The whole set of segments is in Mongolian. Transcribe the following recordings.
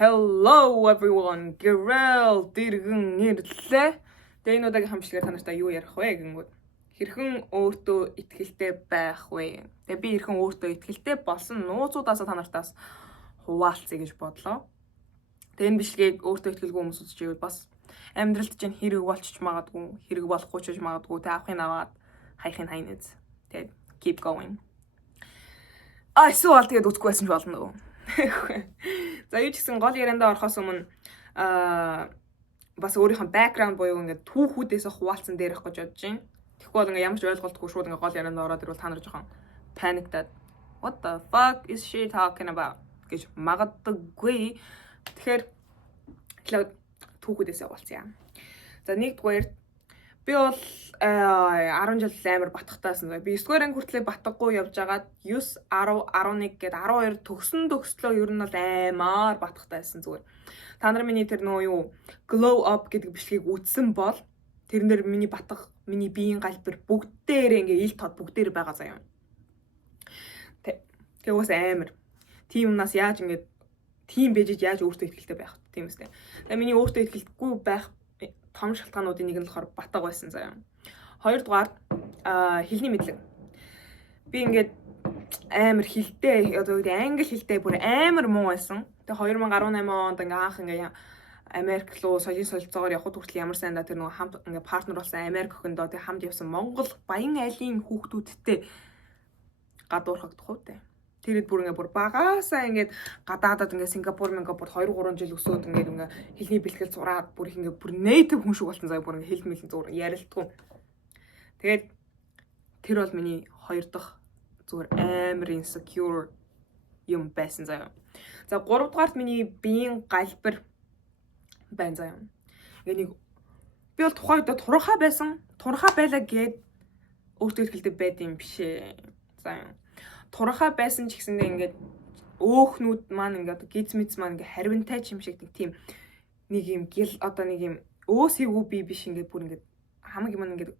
Hello everyone. Girl дэргэн ирлээ. Тэгээ энэ удаагийн хамшлагаар та нартай юу ярих вэ гингүүд. Хэрхэн өөртөө итгэлтэй байх вэ? Тэгээ би хэрхэн өөртөө итгэлтэй болсон нууцудаасаа та нартаас хуваалцъя гэж бодлоо. Тэгээ энэ бичлэгийг өөртөө итгэлгүй хүмүүс үзэж байвал бас амьдралд чинь хэрэг болчих магадгүй, хэрэг болохгүй ч магадгүй. Тэ авахын аваад хайхын хайназ. Тэгээ keep going. Эсвэл тэгээд үзэхгүй байсан ч болно нөгөө. За юу ч гэсэн гол яриандаа орохоос өмнө бас өөрийнхөө background буюу ингээд түүхүүдээс хуваалцсан дээрх гэж бодож байна. Тэгэхгүй бол ингээд ямар ч ойлголтгүй шууд ингээд гол яриандаа ороод ирвэл та нар жоохон panickдаад what the fuck is she talking about гэж магадгүй. Тэгэхээр түүхүүдээс хуваалцъя. За нэгдүгээр би бол 10 жил амар батгахтаасан. Би 9 дугаар анги хүртлээр батгахгүй явж агаад 9, 10, 11 гээд 12 төгслөө ер нь бол аймаар батгахтаасан зүгээр. Та нар миний тэр нөө юу glow up гэдэг бичлэгийг үзсэн бол тэрэн дээр миний батгах, миний биеийн галбир бүгдээрээ ингээ ил тод бүгдээр байгаа заяа. Тэгээ уус амар. Тийм юмнаас яаж ингээд тийм бэжэж яаж өөртөө итгэлтэй байх тийм үстэй. Тэгээ миний өөртөө итгэлгүй байх том шалтгаануудын нэг нь болохоор батга байсан заяа. Хоёрдугаар хэлний мэдлэг. Би ингээд амар хэлтэй одоо англи хэлтэй бүр амар муу байсан. Тэгээ 2018 онд ингээ анх ингээ Америк руу соёлын солилцоогоор явхад хүртэл ямар сайн да тэр нөгөө хамт ингээ партнер болсон Америк охиндоо тэг хамт явсан Монгол баян айлын хүүхдүүдтэй гадуурхагдах уу те. Тэрэд бүр ингээ бүр багаасаа ингээд гадаадад ингээ Сингапур 2-3 жил өсөөд ингээ хэлний бэлтгэл зураад бүр ингээ бүр native хүн шиг болсон заяа бүр ингээ хэл мэлэн зур ярилтгүй. Тэгээд тэр бол миний хоёр дахь зүгээр амар insecure юм байсан заяа. За 3 дугаарт миний биеийн галбир байна заяа. Ингээ нэг би бол тухайд турхаа байсан. Турхаа байлаа гээд өөртөө итгэлтэй байд юм бишээ. Заяа. Турхаа байсан ч гэсэндээ ингээд өөхнүүд маань ингээд гиз мэц маань ингээд харвинтай ч юм шиг нэг юм гэл одоо нэг юм өөсийгүү би биш ингээд бүр ингээд хамаг юм ингээд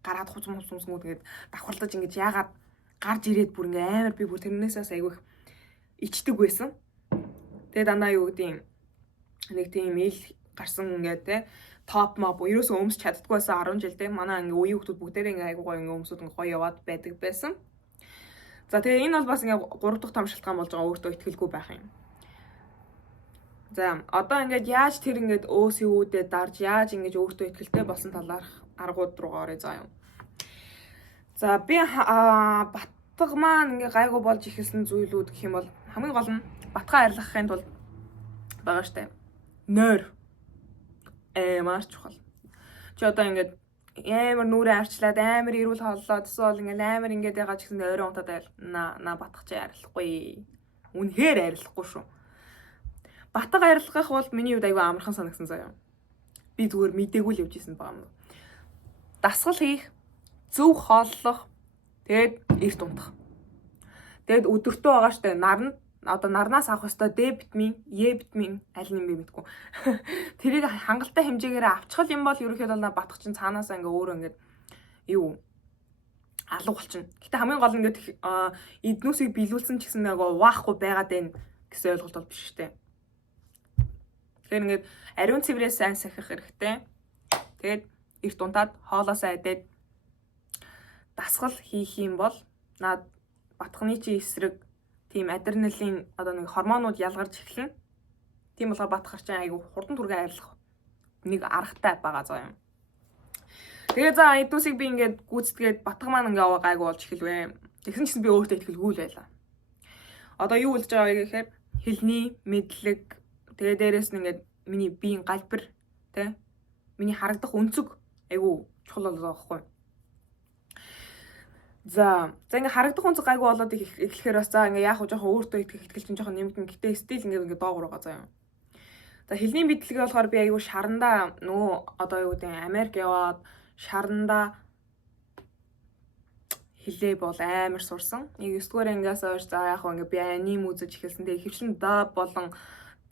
гараад хуцмуусгууд ингээд давхарлаж ингээд яагаад гарч ирээд бүр ингээд амар би бүр тэрнээсээс айгүйх ичдэг байсан. Тэгээ дандаа юу гэдэг юм нэг тийм ил гарсан ингээд те топ мап ерөөсөө өмсч чаддгүй байсан 10 жил те манай ингээд үеийн хүмүүс бүгдээрээ ингээд айгуу гоё ингээд өмсөд гоё яваад байдаг байсан. За тэгээ энэ бол бас ингээ 3 дахь том шалтгаан болж байгаа өөртөө итгэлгүй байх юм. За одоо ингээд яаж тэр ингээд өөсөөдөө дарж яаж ингэж өөртөө итгэлтэй болсон талаарх аргууд руугаа орё заа юм. За би батга маань ингээ гайгүй болж ихэлсэн зүйлүүд гэх юм бол хамгийн гол нь батгаа арилгахын тулд байгаа штэ. Нойр маш чухал. Чи одоо ингээд амар нүрээ арчлаад амар ирүүл холлоод эсвэл ингээл амар ингээд байгаа ч гэсэн ойрон унтаад байл на батгах чи арилахгүй. Үнэхээр арилахгүй шүү. Батга арилгах бол миний хувьд аюу амархан санагсан заяа. Би зүгээр мэдээгүй л явж исэн байгаа юм. Дасгал хийх, зөв хооллох, тэгээд эрт унтах. Тэгээд өдөртөө байгаа штэ нарнаас авах ёстой Д витамин, Е витамин аль нь юм бэ мэдгүй. Тэрийг хангалттай хэмжээгээр авчихал юм бол ерөнхийдөө батгах чинь цаанаасаа ингээ өөрөө ингээд юу алга болчихно. Гэтэ хамгийн гол нь ингээд эднүсийг биелүүлсэн ч гэсэн нэг угаахгүй байгаад байна гэсэн ойлголт бол биш штэ. Тэгэхээр ингээд ариун цэврээс сайн сахих хэрэгтэй. Тэгээд эрт унтаад хоолоосоо адаад дасгал хийх юм бол наад батхны чи эсрэг тийм адреналин одоо нэг гормонууд ялгарч эхэлнэ. Тийм болохоор батгахар чинь айгу хурдан түргээ арилах нэг аргатай байгаа заа юм. Тэгээ за эдүүсийг би ингээд гүйцэтгээд батгах маань ингээ гайгүй болж эхэлвэ. Тэгсэн чинь би өөртөө итгэлгүй л байлаа. Одоо юу болж байгаа вэ гэхээр хэлний мэдлэг тэгээ дээрэс нь ингээд миний биеийн галбир тэ миний харагдах өнцөг айгу чухал болоо байхгүй. За ингээ харагдах үнцэг гайгүй болоод эхлэхээр бас за ингээ яах вэ жоохон өөртөө итгэл чинь жоохон нэмэгдэн гэтээ стил ингээ доогуур байгаа заа юм. За хэлний мэдлэгээ болохоор би айгүй шарандаа нөгөө одоо юу гэдэг Америк яваад шарандаа хэлээ бол амар сурсан. Нэг 9 дугаар ангиас хойш за яах вэ ингээ би аним үзэж эхэлсэн. Тэгээ ихэвчлэн даб болон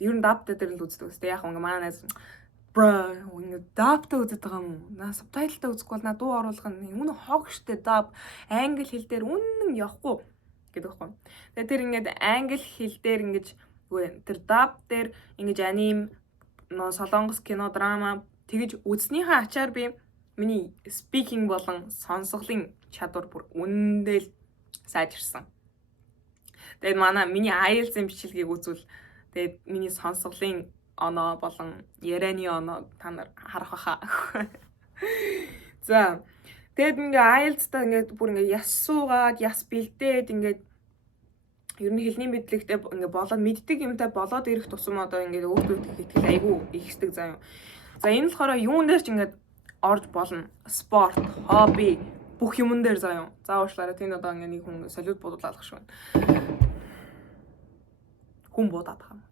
ер нь даб дээр л үздэг. Тэгээ яах вэ ингээ манай бра үнэ дабтай үзэж байгаа юм уу? На субтайтлтай үзэхгүй бол на дуу оруулах нь үнэ хог штэ даб англи хэл дээр үнэн явахгүй гэдэг байхгүй. Тэгээ тэр ингээд англи хэл дээр ингэж Үгүй тэр даб дээр ингэж аним солонгос кино драма тэгэж үзснийхаа ачаар би миний speaking болон сонсголын чадвар бүр үнэндээ сайжирсан. Тэгээд миний IELTS-ийн бичлэгийг үзвэл тэгээд миний сонсголын оноо болон ярианы оноо та нар харах байхаа. За тэгээд ингээ IELTS-та ингээ бүр ингээ яс суугаад яс бэлдээд ингээ ер нь хэлний мэдлэгтэй ингээ болоод мэддэг юмтай болоод ирэх тусам одоо ингээ өөртөө итгэл айгүй ихсдэг заа юм. За энэ болохоор юун дээр ч ингээ орж болно. Спорт, хобби бүх юмн дээр заа юм. За уушлаарай тэнд одоо ингээ нэг хүн солиуд бодуулаад ах шүү. Хүн бодаад байгаа юм.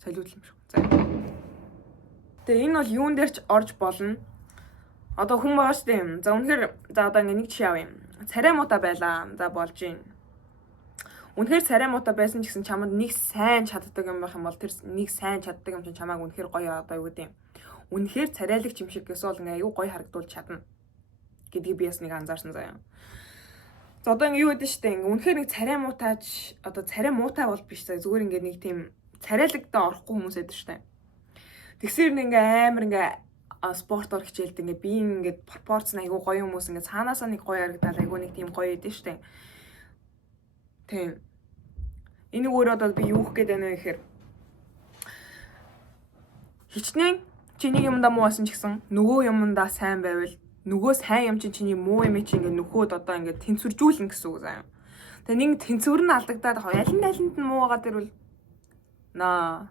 Солиуд юм шүү. За. Тэгээ энэ бол юун дээр ч орж болно. Одоо хүн байгаа шүү дээ. За үнэхээр за одоо ингээ нэг жишээ авъя. Царай муутай байлаа. За болж юм. Үнэхээр царай муутай байсан ч гэсэн чамд нэг сайн чаддаг юм байх юм бол тэр нэг сайн чаддаг юм чинь чамааг үнэхээр гоё одоо юу гэдэг юм. Үнэхээр царайлагч юм шиг гэсэн бол ингээ аюу гоё харагдуулж чадна гэдгийг би бас нэг анзаарсан заяа. За одоо ингээ юу гэдэг нь шүү дээ. Ингээ үнэхээр нэг царай муутайч одоо царай муутай бол биш заа. Зүгээр ингээ нэг тийм царайлагтаа орохгүй хүмүүс байдаг шүү дээ. Тэгсэр ингээ амар ингээ спортоор хичээлдэг ингээ би ингээ пропорц нь аюу гоё хүмүүс ингээ цаанаасаа нэг гоё харагдаад аюу нэг тийм гоё идэв шүү дээ. Тийм. Энийг өөрөө одоо би юу гэх гээд байна вэ гэхээр хичнээн чиний юмдаа муу байсан ч гэсэн нөгөө юмдаа сайн байвал нөгөө сайн юм чинь чиний муу юм чи ингээ нөхөд одоо ингээ тэнцвэржүүлнэ гэсэн үг заа юм. Тэгээ нэг тэнцвэр нь алдагдаад алинд нь муу байгаа дэрвэл на.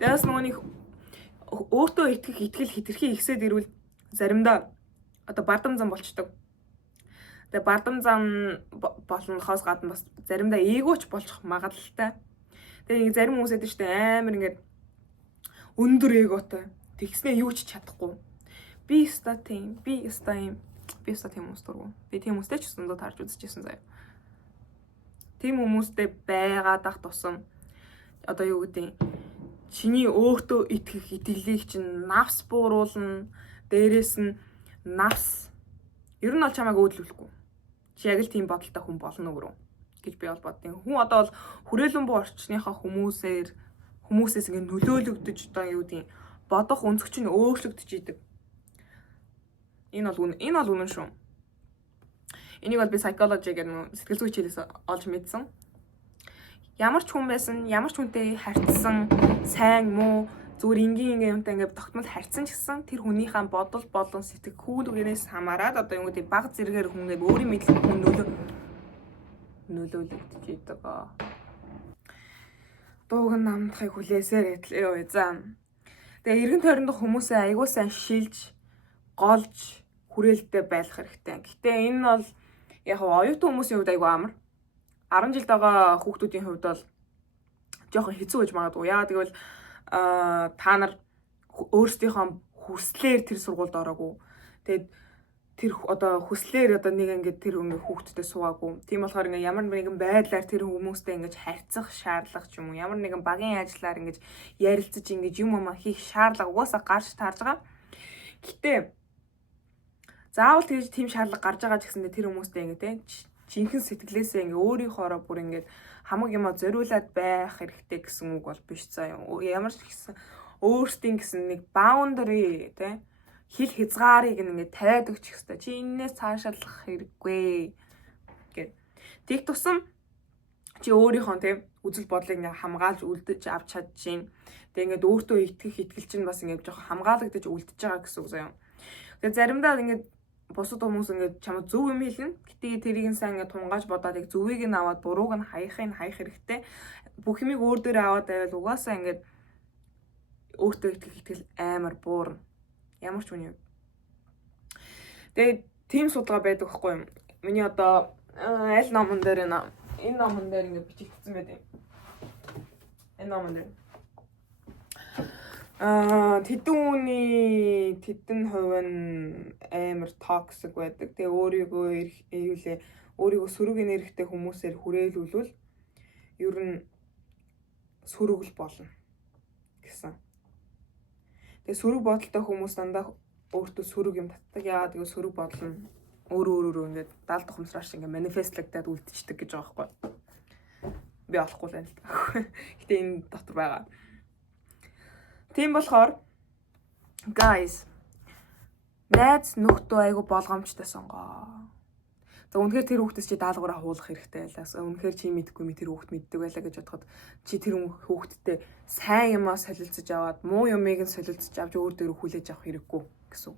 Тэгээс нөгөө нэг өөртөө итгэл хэтэрхий ихсээд ирвэл заримдаа одоо бардам зам болчдөг. Тэгээ бардам зам болохоос гадна бас заримдаа эгоч болчих магадлалтай. Тэгээ зарим хүмүүс байдаг шүү дээ амар ингээд өндөр эготой. Тэгснээ юу ч чадахгүй. Би өстой тийм хүмүүс дургу. Би тийм хүмүүстэй ч өсөндөө тарж үзчихсэн заяа. Тийм хүмүүстэй байгаад ах тусам одоо юу гэдэг чиний өөртөө итгэх итгэлийг чинь навс бууруулна. Дээрээс нь навс ер нь бол чамайг өөдлүүлэхгүй. Чи яг л тийм бодолтой хүн болно өөрөө гэж би бол боддیں۔ Хүн одоо бол хүрээлэн буу орчныхаа хүмүүсээс ингэ нөлөөлөгдөж одоо юу гэдэг бодох өнцөг чинь өөрчлөгдөж идэг. Энэ бол үнэн шүү. Энийг бол би psychology гэдэг сэтгэл зүйн хичээлээс олж мэдсэн. Ямар ч хүн байсан, ямар ч хүнтэй харьцсан, сайн муу зүгээр ингийн юмтай ингээд тогтмол харьцсан ч гэсэн тэр хүнийхээ бодол болон сэтгэхүйгээс хамаарат одоо юу гэдэг баг зэрэгээр хүн ингээд өөрийн мэдлэг хүн нөлөөлөгдөж идэг. Дууг намдахыг хүлээсээр гэтлээ. За. Тэгээ эргэн тойронд хүмүүсээ аягүй сайн шилж, голж, хүрээлэлтэй байх хэрэгтэй. Гэтэ энэ нь бол яг оюутан хүмүүсийн хувьд аягүй амар. 10 жилд байгаа хүүхдүүдийн хувьд бол жоохон хэцүү гэж магадгүй. Яагаад гэвэл та нар өөрсдийнхөө хүслээр тэр сургуульд ороогүй. Тэгээд тэр одоо хүслээр одоо нэг ингээд тэр хүүхдтэй суугаагүй. Тийм болохоор ингээд ямар нэгэн байдлаар тэр хүмүүстэй ингээд харьцах шаардлага ч юм уу, ямар нэгэн багийн ажлаар ингээд ярилцаж ингээд юм хийх шаардлага угаасаа гарч таарж байгаа. Гэтэ заавал тэгж тийм шаардлага гарч байгаа ч гэсэндээ тэр хүмүүстэй ингээд жинхэнэ сэтгэлээсээ ингээ өөрийнхоороо бүр ингээ хамаг юмаа зориулаад байх хэрэгтэй гэсэн үг бол биш заа юм. Ямар ч гэсэн өөрсдийн гэсэн нэг boundary тэ хил хязгаарыг ингээ тавиад өгчих хэрэгтэй. Чи энээс цаашаалах хэрэггүй гэд. Тэг тусам чи өөрийнхөө тэ үзэл бодлыг ингээ хамгаалж үлдэж авч чадчихин. Тэг ингээ өөртөө итгэх итгэл чинь бас ингээ жоох хамгаалагдаж үлдэж байгаа гэсэн үг заа юм. Тэг заримдаа ингээ бусад хүмүүс ингээд чамд зөв юм хэлнэ. Гэтэ тэрийг сайн ингээд тунгааж бодоод яг зөвийг нь аваад бурууг нь хаях хэрэгтэй. Бүх юмыг өөр дээр аваад байвал угаасаа ингээд өөртөө итгэл амар буурна. Ямар ч үгүй юм. Тэгээд тийм судалгаа байдаг байхгүй юм. Миний одоо аль номон дээр энэ номон дээр ингээд бичигдсэн байдаг. Энэ номон дээр тэдэн хувь нь амар токсик байдаг. Тэгээ өөрийгөө сөрөг энергитэй хүмүүсээр хүрээлүүлвэл ер нь сөрөг болно гэсэн. Тэгээ сөрөг бодолтой хүмүүс дандаа өөртөө сөрөг юм татдаг. Яагаад гэвэл сөрөг бодол нь өөрөө ингээд 70 тухамсраач ингээд манифестлагдаад үлдчихдэг гэж байгаа байхгүй. би олохгүй л байна л та. Гэтэ энэ дотор байгаа. Тийм болохоор guys найз нөхдөө айгу болгоомжтой сонгоо. За үнэхээр тэр хүүхдээс чи даалгавраа хуулах хэрэгтэй байлаа. Үнэхээр чи мэдгүй ми тэр хүүхд мэддэг байлаа гэж бодоход чи тэр хүүхдтэй сайн юмаа солилцож аваад муу юмыг нь солилцож авч өөр дөр хүлээж авах хэрэггүй гэсэн.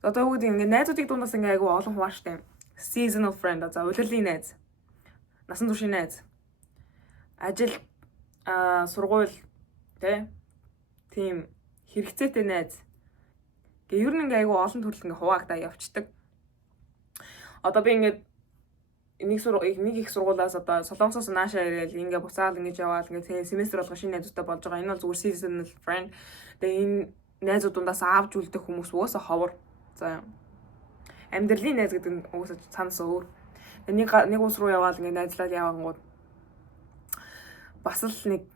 Одоо үгүй ингээ найзуудыг дундаас ингээ айгу олон хувааштай. Seasonal friend за улирлын найз. Насан туршийн найз. Ажил сургууль тийм хэрэгцээтэй найз. Гэ ер нь ингээ айгу олон төрөл ингээ хуваагдаа явцдаг. Одоо би ингээд нэг их сургуулаас одоо Солонгосоос наашаа ирээл ингээ буцаал ингэж яваал ингээ семестр болго шинэ найзуудтай болж байгаа. Энэ бол зүгээр seasonal friend. Тэгээ энэ найзуудаас аавж үлдэх хүмүүс уусаа ховор. За амьдралын найз гэдэг нь уусаа цанаас өөр. Нэг ус руу яваал ингээ найзлаад явангууд бас л нэг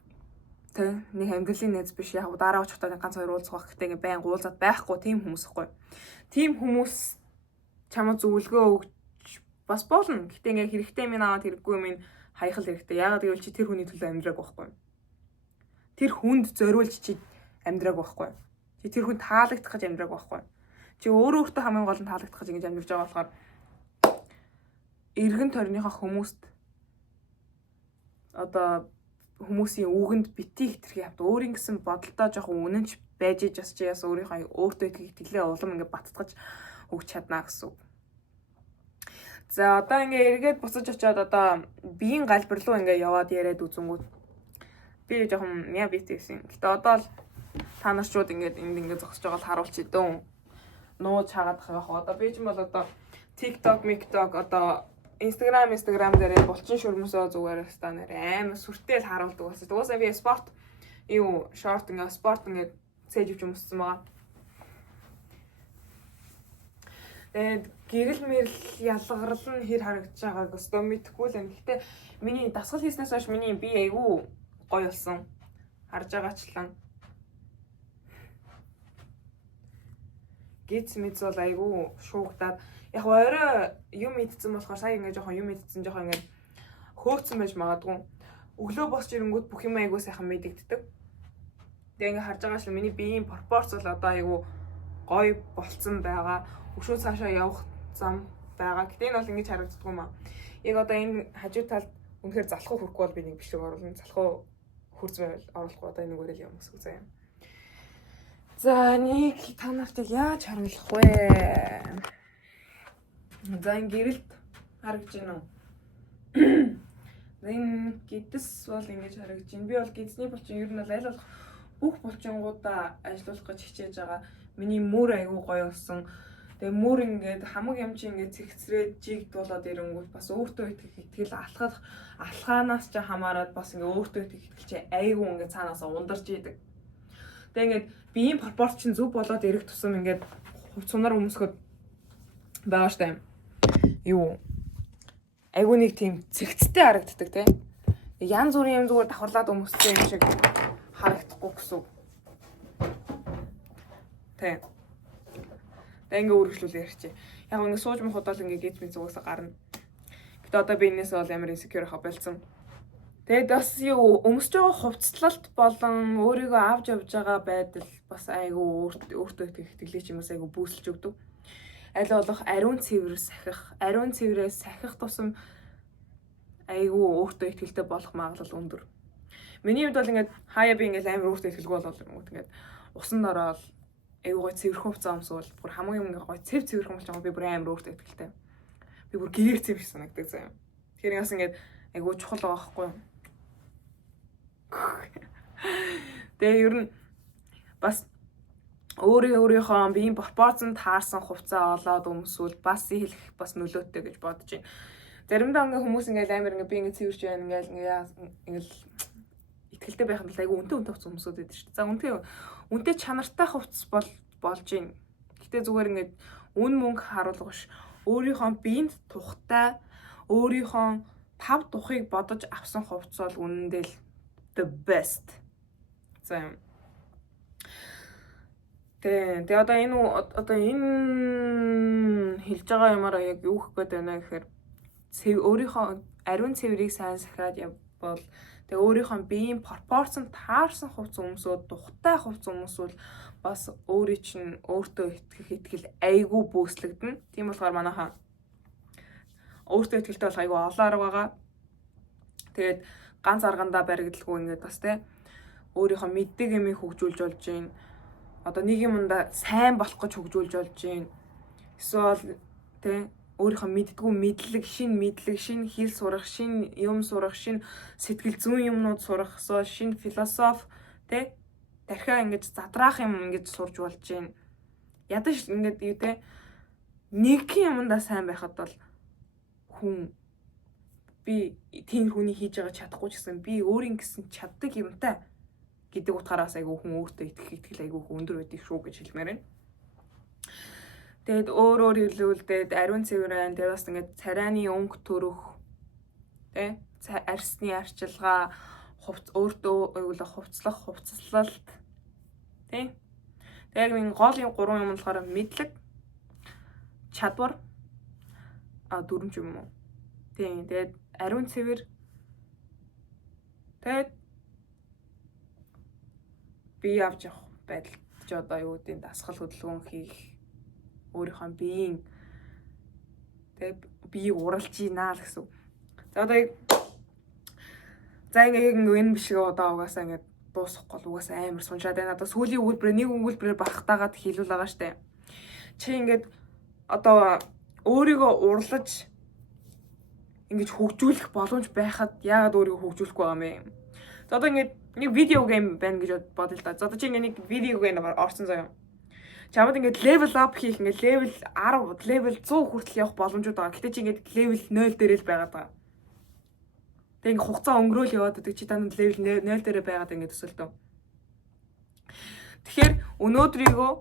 амьдралын найз биш. Яг дараа очихдоо ганц хоёр уулзах байх гэхдээ ингээ байн уулзаад байхгүй тийм хүмүүс ихгүй. Тийм хүмүүс чамд зөвлөгөө өгч бас болно. Гэтэ ингээ хэрэгтэй минь аваад хэрэггүй минь хаях л хэрэгтэй. Яагаад гэвэл чи тэр хүний төлөө амьдрааг байхгүй. Тэр хүнд зориулж чи амьдрааг байхгүй. Чи тэр хүнд таалагдах гэж амьдрааг байхгүй. Чи өөртөө хамгийн гол нь таалагдах гэж ингэж амьдарч байгаа болохоор эргэн тойрныхоо хүмүүст одоо хүмүүсийн үгэнд битгий хэтэрхий авт өөрийн гэсэн бодолтой жоохон үнэнч байж бас чи яс өөрийнхөө өөртөө итгэлээ улам ингээ баттгаж өгч чадна гэсэн үг. За одоо ингээ эргээд буцаж очиод одоо биеийн галбир руу ингээ яваад яриад үзэнгүүт би жоохон яа бит гэсэн. Гэтэ одоо л та нар шууд ингээд энд ингээ зогсож байгаа л харуулчих дөө. Нууж хагаад байгаа хаа. Одоо би ч юм бол одоо TikTok, одоо Instagram дээрээ булчин шүрмөсөө зүгээр станаар амар сүртэл харуулдаг байсан. Тугасаа би спорт шорт ингээ спорт ингээ цээж өвч өмссөн байгаа. Тэгээд гэрэл мэрэл ялгарл нь хэр харагдаж байгааг өстөө мэдэхгүй л юм. Гэхдээ миний дасгал хийснээс хойш миний би айгүй гоё болсон. Харж байгаачлан гиз мэд бол айгүй шуугдаад яг орой юм идсэн болохоор сая ингээ жоохон юм идсэн жоохон ингээ хөөцсөн байж магадгүй. Өглөө босч ирэнгүүт бүх юм айгүй сайхан мэдэгддэг. Тэгээ ингээ харж байгаачлан миний биеийн пропорц бол одоо айгүй гоё болцсон байгаа. Өшөө цаашаа явах зам байгаа. Гэтэ энэ бол ингэж харагддаг юм аа. Яг одоо энэ хажуу талд үнэхээр залхуу хөрөхгүй бол би нэг бичлэг оруулна. Залхуу хурц байвал оруулахгүй одоо энэ үгээрэл юм гэсэн үг заяа. За нэг та нартыг яаж харуулах вэ? За энэ гэрэлт харагдаж байна уу? Энэ гидс бол ингэж харагдаж байна. Би бол гидсний булчин ер нь аль болох бүх булчингуудаа ажиллуулах гэж хичээж байгаа. Миний мөр айгүй гоё болсон. Тэгээ мөр ингээд хамаг юм чи ингээд цэгцрээд жигд болоод ирэнгүүт бас өөртөө итгэл алхаанаас ч хамаарат бас ингээд өөртөө итгэл чи айгүй ингээд цаанаас ундарч идэг. Тэгээ ингээд биеийн пропорц чинь зөв болоод ирэх тусам ингээд цунаар өмсгöd байгаа штэ. Айгүй нэг тийм цэгцтэй харагддаг те. Янз бүрийн юм зүгээр давхарлаад өмссөн юм шиг харагдахгүй гэсэн. Тэ. Ингээ үргэлжлүүл ярьчих. Яг ингээ сууж мохотол ингээ гид мэд зугасаа гарна. Гэтэ одоо би энэс бол амар insecure хаа болсон. Тэгээд бас өмсөж байгаа хувцлалт болон өөрийгөө авч явж байгаа байдал бас айгүй өөртөө итгэлээ чи бас айгүй бүүсэлж өгдөг. Аль болох ариун цэврээс сахих тусам айгүй өөртөө итгэлтэй болох магадлал өндөр. Миний хувьд бол ингээд хаяа би ингээд амар өөртөө итгэлгүй болол юм уу тэгээд усан дороод айгүй гой цэвэрхэн хувцас өмсвөл бүр хамгийн юм гой цэвэрхэн болж байгаа би бүр амар өөртөө итгэлтэй. Би бүр гэрээр цэвэр санагддаг заяа. Тэгэхээр яс ингээд айгүй чухал байгаа байхгүй юу? Тэгээ ер нь бас өөрийнхөө биеийн пропорцнд таарсан хувцас олоод өмсвөл бас хэлэх бас нөлөөтэй гэж бодож байна. Заримдаа ингээ хүмүүс ингээл амар ингээ би ингээ цэвэрч байна ингээл итгэлтэй байх юм бол айгүй үнэтэй хувцас өмсөд байдаг шүү дээ. За үнэтэй чанартай хувцас болж байна. Гэтэ зүгээр ингээ үн мөнгө харуулга биш. Өөрийнхөө биеинд тухтай өөрийнхөө тав тухыг бодож авсан хувцас бол үнэндээ л the best. За тэгээ одоо энэ хэлж байгаа юмараа яг юу гэх гээд байна гэхээр өөрийнхөө ариун цэврийг сайн сахиад явбал тэгээ өөрийнхөө биеийн пропорцент таарсан хувцас өмсөөд тухтай хувцас өмсвөл бас өөрийн чинь өөртөө итгэх итгэл айгүй бөөслөгдөн. Тийм болохоор манайхаа өөртөө итгэлтэй болох айгүй олон арга байгаа. Тэгээд ганц аргандаа баригдалгүй ингээд бас те өөрийнхөө мэддэг юмыг хөгжүүлж болж гин. Одоо нэг юмдаа сайн болох гэж хөгжүүлж болж гин. Эсвэл те өөрийнхөө мэддгүү мэдлэг, шин хэл сурах, шин юм сурах, шин сэтгэл зүйн юмнууд сурах, эсвэл шин философи те дахиад ингэж задраах юм ингэж сурж болж гин. Ядаж ингэж юу те нэг юмдаа сайн байхад бол хүн би тийм хүний хийж байгаа чадахгүй ч гэсэн би өөрийн гэсэн чаддаг юмтай гэдэг утгаараас айгүй хүн өөртөө итгэл айгүй өндөр байдаг шүү гэж хэлмээр байна. Тэгээд өөр хэлүүлдээд ариун цэврэн тэгээд бас ингээд царайны өнгө төрөх тэ арсны арчилгаа өөртөө хувцлах хувцаслалт тэ тэгээд минь гол юм 3 юм болохоор мэдлэг чадвар дүрмж юм уу тийм тэгээд ариун цэвэр тэгээд бие авч явах байдал ч одоо юу гэдэг дасгал хөдөлгөөн хийх өөрийнхөө биеийн тэг биеийг уралж ийна л гэсэн. За одоо энэ бишгээ одоо угаасаа ингээд дуусахгүй угаасаа амар суншаад байна. Одоо сүүлийн өгүүлбэрээ нэг өгүүлбэрээр багтаагаад хэлүүл байгаа штэ. Чи ингээд одоо өөрийгөө урлаж ингэж хөгжүүлэх боломж байхад яагаад өөрийгөө хөгжүүлэхгүй байгаа юм бэ? За одоо ингээд нэг видео гейм байна гэж бодъё л да. За одоо чи ингээд нэг видео гейм орсон заяа. Чамд ингээд level up хийх ингээд level 10, level 100 хүртэл явах боломжууд байгаа. Гэтэ чи ингээд level 0 дээр л байгаад байгаа. Тэг ингээд хугацаа өнгөрөөл яваад байдаг чи танд level 0 дээр байгаад ингээд төсөлтөө. Тэгэхээр өнөөдрийгөө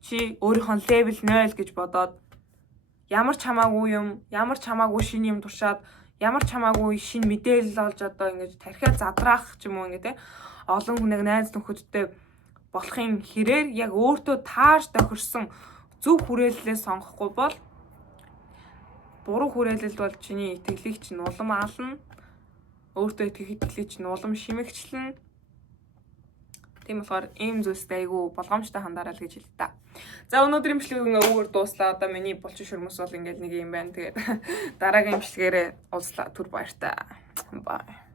чи өөрийнхөө level 0 гэж бодоод ямар ч хамаагүй юм, ямар ч хамаагүй шинэ юм туршаад, ямар ч хамаагүй шинэ мэдээлэл олж одоо ингээд тархиа задраах ч юм уу ингээд те олон хүнийг найз нөхөдтэй болохын хэрээр яг өөртөө тааш тохирсон зөв хүрээллээ сонгохгүй бол буруу хүрээлэл бол чиний итгэлийг чинь улам ална. Өөртөө итгэх итгэлийг чинь улам шимэгчлэн. Тийм болохоор ийм зүйлстэй айгүй болгоомжтой хандаарай л гэж хэлээ та. За өнөөдрийн бичлэгийг өгөр дууслаа. Одоо миний булчин шүрмэс бол ингээд нэг юм байна. Тэгээд дараагийн бичлэгээрээ уулзлаа. Түр баяр та. Бай.